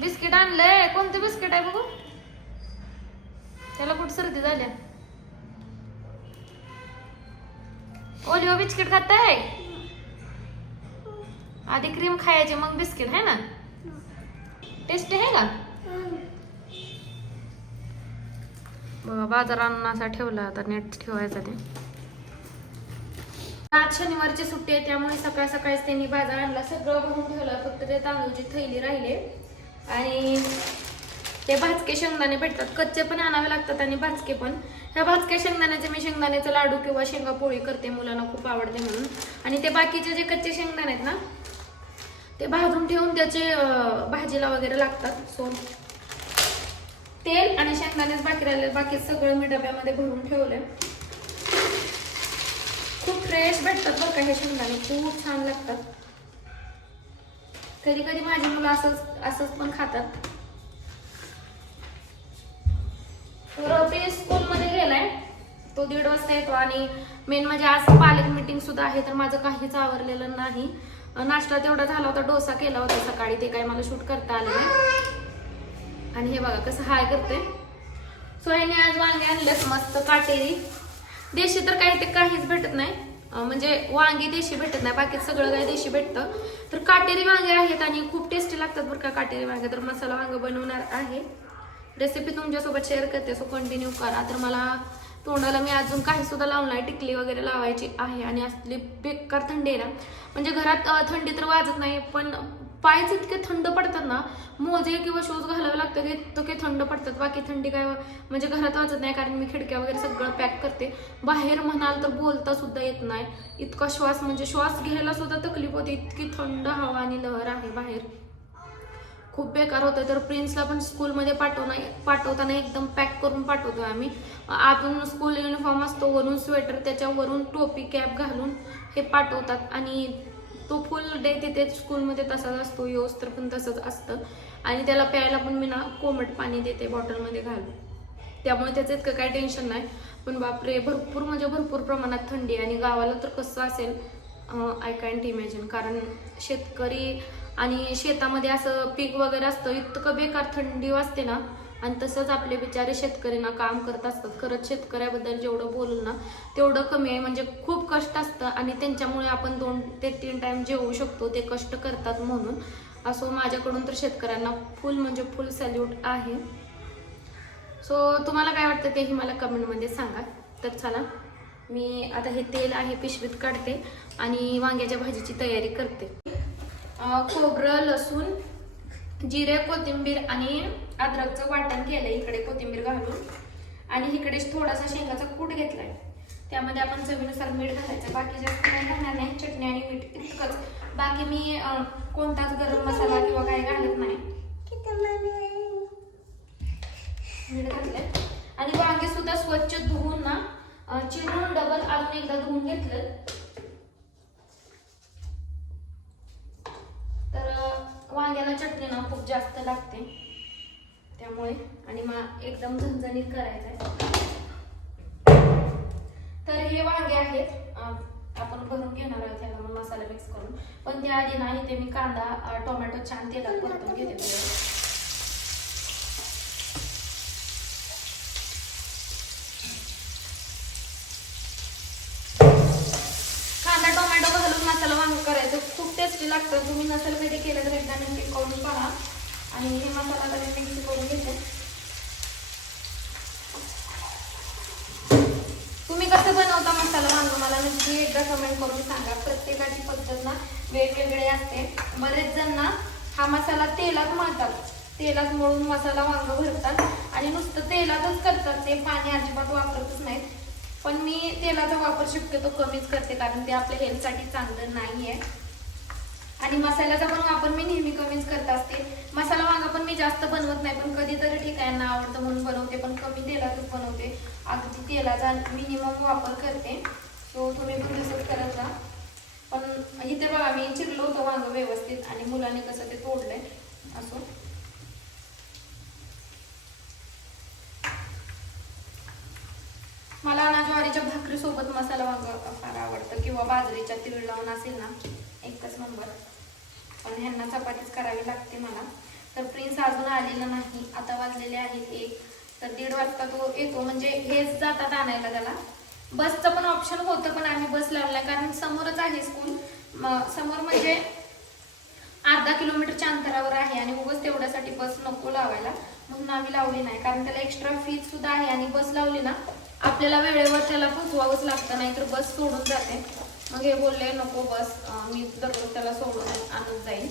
Biscuit आणलंय. कोणतं biscuit आहे बघू? त्याला कुठं सर्दी झाल्या? ओलिओ बिस्किट खाताय? आधी क्रीम खायची मग बिस्किट आहे ना. टेस्टी आहे का? बघा बाजार असा ठेवला आता नेट ठेवायचा ते. आज शनिवारची सुट्टी आहे त्यामुळे सकाळ सकाळीच त्यांनी बाजार आणला. सगळं भरून ठेवलं. फक्त ते तांदूळची थैली राहिले आणि ते भाजके शेंगदाणे भेटतात. कच्चे पण आणावे लागतात आणि भाजके पण. ह्या भाजक्या शेंगदाण्याचे मी शेंगदाण्याचं लाडू किंवा शेंगा पोळी करते. मुलांना खूप आवडते म्हणून. आणि ते बाकीचे जे कच्चे शेंगदाणे आहेत ना ते भाजून ठेवून त्याचे भाजीला वगैरे लागतात. सो तेल आणि शेंगदाणेच बाकी राहिले. बाकी सगळं मी डब्यामध्ये भरून ठेवलंय. खूप फ्रेश भेटतात बरं का हे शेंगदाणे. खूप छान लागतात. कधी कधी माझी मुलं असंच पण खातात. प्रिय स्कूलमध्ये गेलाय. तो 1:30 वाजता येतो आणि मेन म्हणजे आज पालक मीटिंग सुद्धा आहे तर माझं काहीच आवरलेलं नाही. नाश्ता तेवढा झाला होता. डोसा केला होता सकाळी. ते काही मला शूट करता आलं नाही. आणि हे बघा कसं हाय करते. सोयाने आज वांगे आणलेत मस्त काटेरी. देशी तर काही ते काहीच भेटत नाही. म्हणजे वांगी देशी भेटत नाही. बाकी सगळं काही देशी भेटतं. तर काटेरी वांगे आहेत आणि खूप टेस्टी लागतात बरं का काटेरी वांगे. तर मसाला वांग बनवणार आहे. रेसिपी तुमच्यासोबत शेअर करते. सो कंटिन्यू करा. तर मला तोंडाला मी अजून काही सुद्धा लावून नाही. टिकली वगैरे लावायची आहे. आणि असली बेकार थंडी आहे ना. म्हणजे घरात थंडी तर वाजत नाही पण पायच इतके थंड पडतात ना. मोजे किंवा शूज घालावे लागतात इतके थंड पडतात. बाकी थंडी काय म्हणजे घरात वाजत नाही कारण मी खिडक्या वगैरे सगळं पॅक करते. बाहेर म्हणाल तर बोलता सुद्धा येत नाही. इतका श्वास म्हणजे श्वास घ्यायला सुद्धा तकलीफ होते. इतकी थंड हवा आणि लहर आहे बाहेर. खूप बेकार होतं. तर प्रिन्सला पण स्कूलमध्ये पाठवताना एकदम पॅक करून पाठवतो आम्ही. आतून स्कूल युनिफॉर्म असतो, वरून स्वेटर, त्याच्यावरून टोपी कॅप घालून हे पाठवतात. आणि तो फुल डे तिथे स्कूलमध्ये तसाच असतो. योस तर पण तसंच असतं. आणि त्याला प्यायला पण मी ना कोमट पाणी देते बॉटलमध्ये घालून. त्यामुळे त्याचं इतकं काही टेन्शन नाही. पण बापरे भरपूर म्हणजे भरपूर प्रमाणात थंडी. आणि गावाला तर कसं असेल आय कॅन्ट इमॅजिन. कारण शेतकरी आणि शेतामध्ये असं पीक वगैरे असतं. इतकं बेकार थंडी वाजते ना. आणि तसंच आपले बिचारे शेतकरी ना काम करत असतात. खरंच शेतकऱ्याबद्दल जेवढं बोलू ना तेवढं कमी आहे. म्हणजे खूप कष्ट असतं आणि त्यांच्यामुळे आपण 2 ते 3 टाइम जेवू शकतो. ते कष्ट करतात म्हणून. असो माझ्याकडून तर शेतकऱ्यांना फुल म्हणजे फुल सॅल्यूट आहे. सो तुम्हाला काय वाटतं तेही मला कमेंटमध्ये सांगा. तर चला मी आता हे तेल आहे पिशवीत काढते आणि वांग्याच्या भाजीची तयारी करते. खोबरं, लसूण, जिरे, कोथिंबीर आणि अद्रकचं वाटण केलंय इकडे कोथिंबीर घालून. आणि इकडे थोडासा शेंगाचा कूट घेतलाय. त्यामध्ये आपण चवीनुसार मीठ घालायचं. बाकी जास्त काही घालणार नाही. चटणी आणि मीठ इतकंच. बाकी मी कोणताच गरम मसाला किंवा काही घालत नाही. मीठ घातलंय. आणि वांगे सुद्धा स्वच्छ धुवून ना चिरून डबल अजून एकदा धुवून घेतलं. तर वांग्याला चटणी ना खूप जास्त लागते त्यामुळे. आणि मग एकदम झणझणीत करायचं आहे. तर हे वांगे आहेत आपण भरून घेणार आहोत त्याला मग मसाला मिक्स करून. पण त्याआधी नाही ते मी कांदा टोमॅटो छान तेलात परतून घेते. कांदा टोमॅटो घालून मसाला वांग करायचं. खूप टेस्टी लागतं. तुम्ही नसेल कधी केलं तर एकदा नक्की करून पहा. आणि हे मसाला तर मिक्स करून घेते. तुम्ही कसं बनवता मसाला वांग मला नक्की एकदा कमेंट करून सांगा. प्रत्येकाची पद्धत ना वेगवेगळी असते. बरेच जण ना हा मसाला तेलात मळतात. तेलात मळून मसाला वांग भरतात आणि नुसतं तेलातच करतात. ते पाणी अजिबात वापरतच नाहीत. पण मी तेलाचा वापर शक्यतो कमीच करते कारण ते आपल्या हेल्थसाठी चांगलं नाही आहे. आणि मसाल्याचा पण वापर मी नेहमी कमीच करत असते. मसाला वांगा पण मी जास्त बनवत नाही पण कधीतरी ठिकाणा आवडतं म्हणून बनवते. पण कमी तेलातच बनवते. अगदी तेलाचा मिनिमम वापर करते. सो तुम्ही पण तसंच करत जा. पण इथे बघा मी चिरलो होतं वांग व्यवस्थित आणि मुलांनी कसं ते तोडलंय. असो मला ना ज्वारीच्या भाकरी सोबत मसाला वांग फार आवडतं किंवा बाजरीच्या तीळ लावून असेल ना एकच नंबर. पण ह्यांना चपातीच करावी लागते मला. तर प्रिन्स अजून आलेला नाही. आता वाजलेले आहेत 1, तर 1:30 वाजता तो येतो. म्हणजे हेच जातात आणायला त्याला. बसचं पण ऑप्शन होतं पण आम्ही बस लावला कारण समोरच आहे स्कूल. समोर म्हणजे अर्धा किलोमीटरच्या अंतरावर आहे आणि उगाच तेवढ्यासाठी बस नको लावायला म्हणून आम्ही लावली नाही. कारण त्याला एक्स्ट्रा फीज सुद्धा आहे आणि बस लावली ना आपल्याला वेळेवर त्याला पोचवावंच लागतं, नाही तर बस सोडून जाते. मग हे बोलले नको बस, मी दररोज त्याला सोडून आणत जाईल.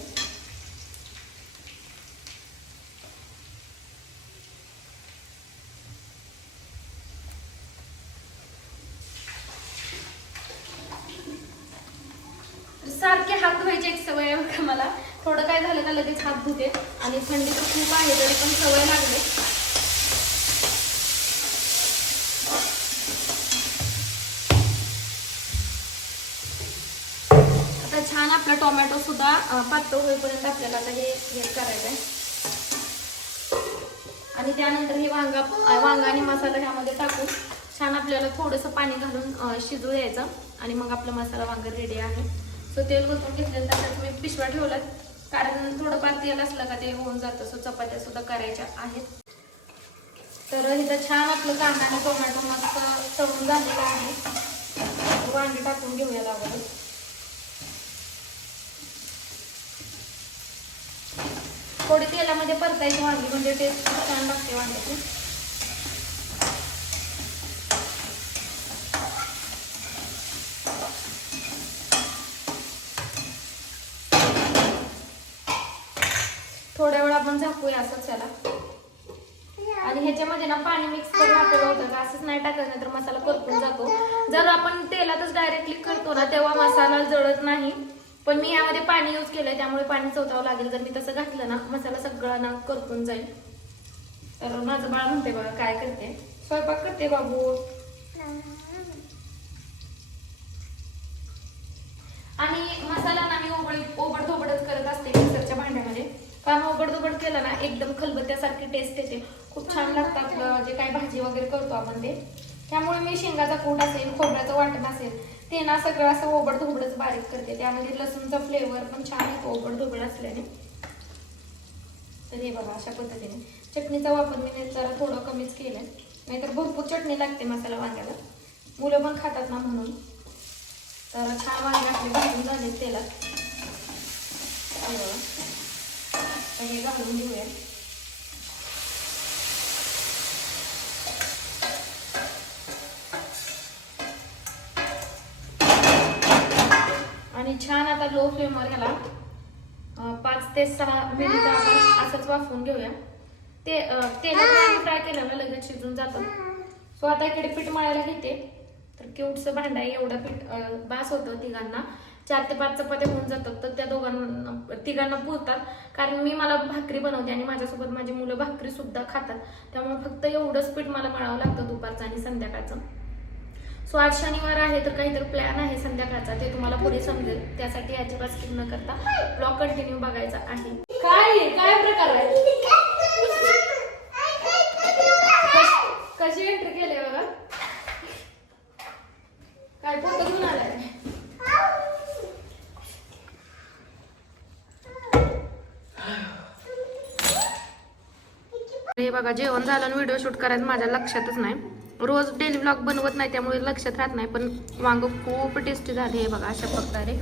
सारखे हात धुवायची एक सवय आहे का मला. थोडं काय झालं का लगेच हात धुते आणि थंडी तर खूप आहे तरी पण सवय लागली. आता छान आपला टोमॅटो सुद्धा पातळ होईपर्यंत आपल्याला आता हे करायचं आहे. आणि त्यानंतर हे वांगा आणि मसाला ह्यामध्ये टाकून छान आपल्याला थोडंसं पाणी घालून शिजू द्यायचं आणि मग आपला मसाला वांगा रेडी आहे. सो तेल घालून घेतलेलं त्याच्यात मी पिशव्या ठेवल्यात कारण थोडंफार तेल असलं का ते होऊन जातं. सो चपात्या सुद्धा करायच्या आहेत. तर इथं छान आपलं कांदा आणि टोमॅटो मस्त तळून झालेलं आहे. वांगी टाकून घेऊया लागलं. थोडी तेलामध्ये परतायची वांगी म्हणजे टेस्ट छान लागते वांग्याची. थोड्या वेळ आपण झाकूया असंच त्याला. आणि ह्याच्यामध्ये ना पाणी मिक्स करून आपल्याला होतं का असंच नाही टाकायचं नाही तर मसाला करपून जातो. जर आपण तेलातच डायरेक्टली करतो ना तेव्हा मसाला जळत नाही, पण मी यामध्ये पाणी यूज केलंय त्यामुळे पाणी चोतावं लागेल. जर मी तसं घातलं ना मसाला सगळा ना करपून जाईल. तर माझं बाळ म्हणते बघा काय करते, स्वयंपाक करते बाबू. आणि मसाला ना मी ओबडधोबडच करत असते मिक्सरच्या भांड्यामध्ये, कारण ओबडधोबड केलं ना एकदम खलबत्त्यासारखी टेस्ट येते. खूप छान लागतं आपलं जे काही भाजी वगैरे करतो आपण ते. त्यामुळे मी शेंगाचा कूट असेल, खोबऱ्याचं वाटण असेल ते ना सगळं असं ओबडधोबडच बारीक करते. त्यामध्ये लसूणचा फ्लेवर पण छान येतो ओबडधोबड असल्याने. तर हे बघा अशा पद्धतीने चटणीचा वापर मी जरा थोडं कमीच केलंय, नाहीतर भरपूर चटणी लागते मसाला वांग्याला. मुलं पण खातात ना म्हणून. तर छान वांगे आपले भाजून झाले तेलात. हे घालून घेऊया. आणि छान आता लो फ्लेमवर ह्याला 5 ते 6 मिनिटं आपण असंच वाफवून घेऊया. तेलात फ्राय केलं ना लगेच शिजून जातं. सो आता इकडे पीठ मळायला घेते. तर क्यूटचं भांडं आहे, एवढं पीठ बास होतं तिघांना. 4 ते 5 चपात्या होऊन जातात. तर त्या तिघांना पुरतात, कारण मला भाकरी बनवते आणि माझ्यासोबत माझी मुलं भाकरी सुद्धा खातात. त्यामुळे फक्त एवढंच पीठ मला मळावं लागतं दुपारचं आणि संध्याकाळचं. सो आज शनिवार आहे तर काहीतरी प्लॅन आहे संध्याकाळचा, ते तुम्हाला पुढे समजेल. त्यासाठी अजिबात स्किप न करता ब्लॉग कंटिन्यू बघायचा आहे. काय प्रकार आहे, कशी एंट्री केली बघा. काय पोत घेऊन आलाय. हे बघा जेवण झालं आणि व्हिडिओ शूट करायचं माझ्या लक्षातच नाही. रोज डेली व्लॉग बनवत नाही त्यामुळे लक्षात राहत नाही. पण वांग खूप टेस्टी झाले. हे बघा अशा प्रकारे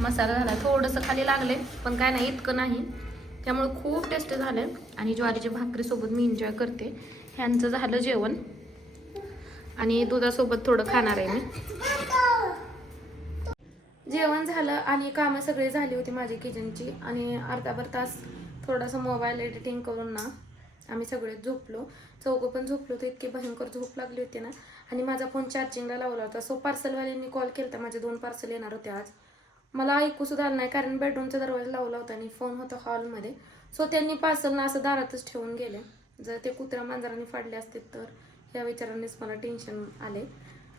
मसाला झाला. थोडंसं खाली लागले पण काय नाही, इतकं नाही. त्यामुळे खूप टेस्टी झाले. आणि ज्वारीची भाकरीसोबत मी एन्जॉय करते. ह्यांचं झालं जेवण आणि दुधासोबत थोडं खाणार आहे मी. जेवण झालं आणि कामं सगळी झाली होती माझी किचनची. आणि अर्धाभर तास थोडासा मोबाईल एडिटिंग करून ना आम्ही सगळे झोपलो. चौघं पण झोपलो होतो. इतकी भयंकर झोप लागली होती ना. आणि माझा फोन चार्जिंगला लावला होता. सो पार्सलवाल्यांनी कॉल केला होता. माझे 2 पार्सल येणार होते आज. मला ऐकू सुद्धा आलं नाही कारण बेडरूमचा दरवाजा लावला होता आणि फोन होता हॉलमध्ये. सो त्यांनी पार्सल ना असं दारातच ठेवून गेले. जर ते कुत्रा मांजरांनी फाडले असते तर या विचारानेच मला टेन्शन आले.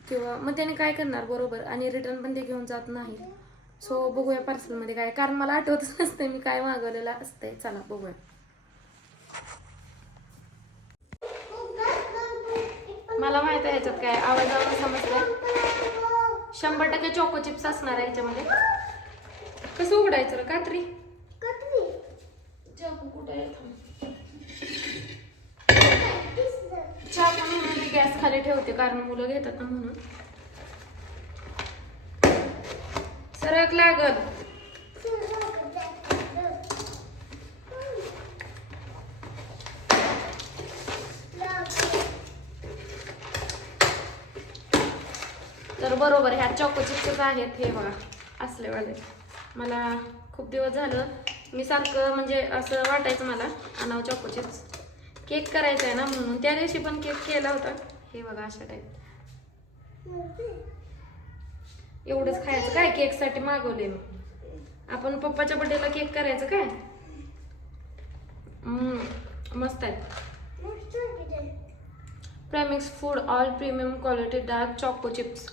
किंवा मग त्याने काय करणार बरोबर, आणि रिटर्न पण ते घेऊन जात नाही. सो बघूया पार्सलमध्ये काय, कारण मला आठवतच नसते मी काय मागवलेलं असते. चला बघूया. मला माहित आहे ह्याच्यात काय आवाजावरून समजतंय. 100% चोको चिप्स असणार आहे ह्याच्यामध्ये. कसं उघडायचं रे कात्री? चाकू कुठे आहे? ठेवते कारण मुलं घेतात ना म्हणून. सरक लागल. तर बरोबर ह्या चॉको चिप्सच आहेत हे बघा असलेवाले. मला खूप दिवस झालं मी सारखं म्हणजे असं वाटायचं मला आणावं चॉको चिप्स. केक करायचा आहे ना म्हणून त्या दिवशी पण केक केला होता. हे बघा अशा टाईप. एवढंच खायचं काय केकसाठी मागवले मी. आपण पप्पाच्या बर्थडेला केक करायचं काय. मस्त आहे. Premix food all premium quality dark choco chips.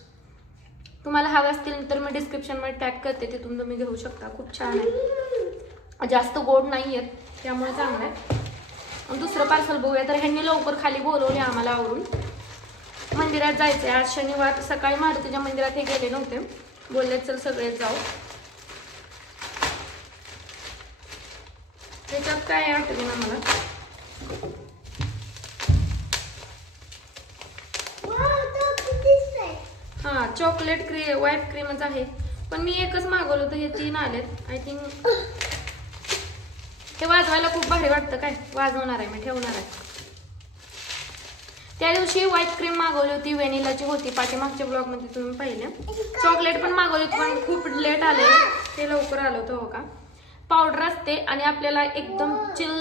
तुम्हाला हवे असतील तर मी डिस्क्रिप्शन मध्ये टॅग करते, तिथून तुम्ही घेऊ शकता. खूप छान आहे, जास्त गोड नाही आहेत त्यामुळे चांगलं आहे. दुसरं पार्सल बघूया. तर ह्यांनी लवकर खाली बोलवले आम्हाला आवरून. मंदिरात जायचंय आज शनिवार. सकाळी मारुतीच्या मंदिरात हे गेले नव्हते, बोलले चल सगळेच जाऊ. त्याच्यात काय आठवलं ना मला. हा चॉकलेट व्हाईट क्रीमच आहे, पण मी एकच मागवलं तर हे 3 आलेत आय थिंक. हे वाजवायला खूप भारी वाटतं. काय वाजवणार आहे मी, ठेवणार आहे. त्या दिवशी व्हाईट क्रीम मागवली होती, व्हॅनिलाची होती, पाठीमागच्या ब्लॉग मध्ये तुम्ही पाहिले. चॉकलेट पण मागवली होती पण खूप लेट आले, ते लवकर आलं होतं हो का. पावडर असते आणि आपल्याला एकदम चिल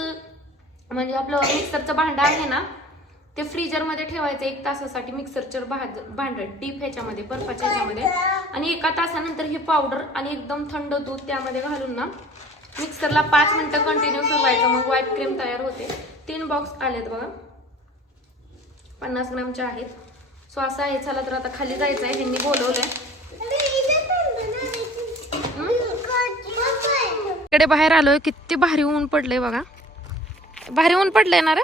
म्हणजे आपलं मिक्सरचं भांडं आहे ना ते फ्रीजर मध्ये ठेवायचं 1 तासासाठी. मिक्सरचं भांडं डीप ह्याच्यामध्ये बर्फाच्या ह्याच्यामध्ये, आणि 1 तासानंतर ही पावडर आणि एकदम थंड दूध त्यामध्ये घालून ना मिक्सरला 5 मिनिटं कंटिन्यू फिरवायचं. मग व्हाईट क्रीम तयार होते. 3 बॉक्स आलेत बघा, 50 ग्रामचे आहेत. सो असं आहे. चला तर आता खाली जायचं आहे, ह्यांनी बोलवलंय. इकडे बाहेर आलोय, किती भारी ऊन पडलंय बघा. भारी ऊन पडलंय ना रे.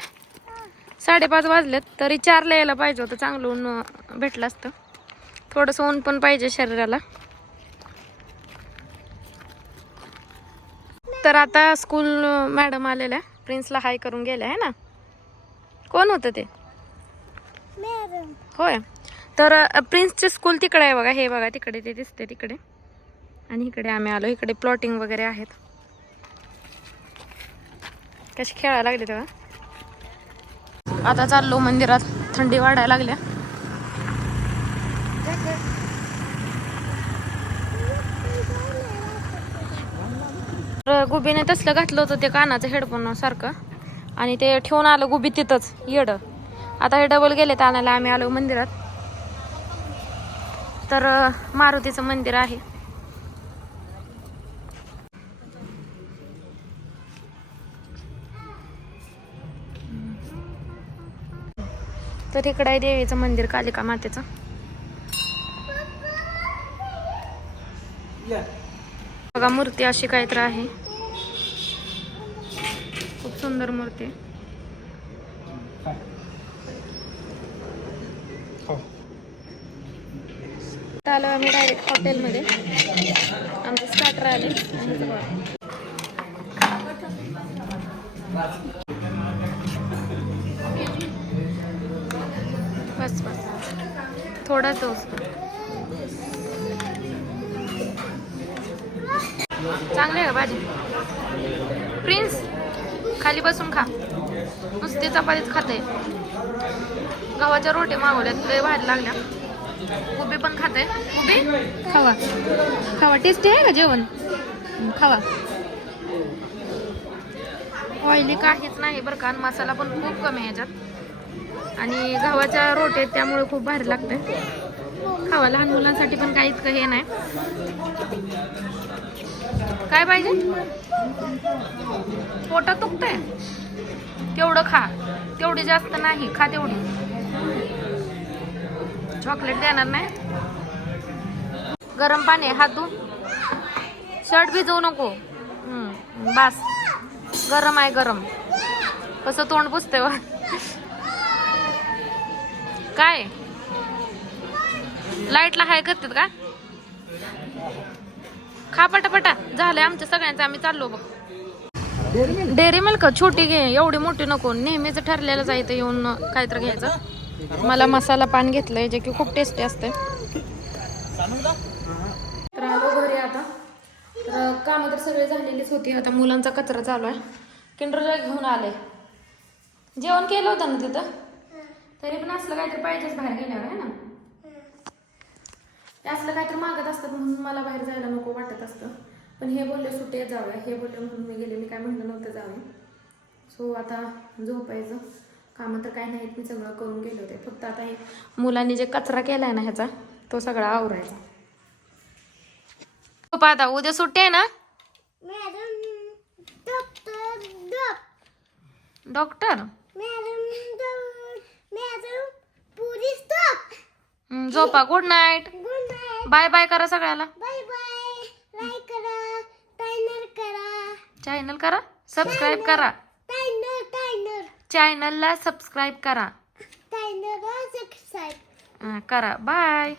5:30 वाजलेत, तरी 4ला यायला पाहिजे होतं. चांगलं ऊन भेटलं असतं. थोडंसं ऊन पण पाहिजे शरीराला. तर आता स्कूल मॅडम आलेल्या, प्रिन्सला हाय करून गेल्या आहे ना. कोण होतं ते. होय, तर प्रिन्सचे स्कूल तिकडे आहे बघा. हे बघा तिकडे ते दिसते तिकडे, आणि इकडे आम्ही आलो. इकडे प्लॉटिंग वगैरे आहेत. कशी खेळायला लागले तेव्हा. आता चाललो मंदिरात, थंडी वाढायला लागल्या. गुबीने तसलं घातलं होतं ते कानाचं हेडफोन सारखं, आणि ते ठेवून आलं गुबी तिथंच येड. आता हे डबल गेलेत आणायला. आम्ही आलो मंदिरात. तर मारुतीचं मंदिर आहे. तर इकडे आहे देवीचं मंदिर, कालिका मातेचं. बघा मूर्ती अशी काहीतरी आहे, खूप सुंदर मूर्ती. आलो आम्ही डायरेक्ट हॉटेलमध्ये. आमचे स्टार्टर आले. बस बस थोडा तोच. चांगले आहे भाजी. प्रिन्स खाली बसून खा, नुसती चपातीच खाते. गव्हाच्या रोटी मागवल्यात, लय भारी लागल्या. उभी पण खाते. उभी खावा खावा, टेस्टी आहे का जेवण. खावा. ऑइली काहीच नाही बरं का, मसाला पण खूप कमी आहे याच्यात, आणि गव्हाच्या रोटी आहेत त्यामुळे खूप भारी लागते. खावा. लहान मुलांसाठी पण काहीच हे नाही. काय पाहिजे. पोटात दुखतंय तेवढं खा, तेवढी जास्त नाही खा, तेवढी. चॉकलेट देणार नाही. गरम पाणी हात धुवून. शर्ट भिजवू नको. बस गरम आहे, गरम. कसं तोंड पुसते वा. काय लाईटला हाय करतात का. खा पटापटा. झालंय आमच्या सगळ्यांचं, आम्ही चाललो बघ. डेअरी मिल्क छोटी घे, एवढी मोठी नको. नेहमीच ठरलेलं जायचं येऊन काहीतरी घ्यायचं. मला मसाला पान घेतलंय जे की खूप टेस्टी असते. तर आलो घरी आता. तर कामं तर सगळे झालेलीच होती. आता मुलांचा कचरा चालू आहे. किंडर जॉय घेऊन आले. जेवण केलं होतं ना तिथं, तरी पण असलं काहीतरी पाहिजेच बाहेर गेल्यावर आहे ना. ते असलं काहीतरी मागत असतात म्हणून मला बाहेर जायला नको वाटत असतं. पण हे बोलले सुट्टी जाऊया, हे बोलले म्हणून मी गेले. मी काय म्हणलं नव्हतं जावे. सो आता झोपायचं. कामं तर काय नाहीत, मी सगळं करून गेले होते. फक्त आता हे मुलांनी जे कचरा केलाय ना ह्याचा, तो सगळा आवरायचा. आता उद्या सुट्टी आहे ना. डॉक्टर झोपा. Good night. बाय बाय करा सगळ्याला. चॅनल करा, सबस्क्राईब करा. चॅनलला सबस्क्राईब करा. करा. बाय.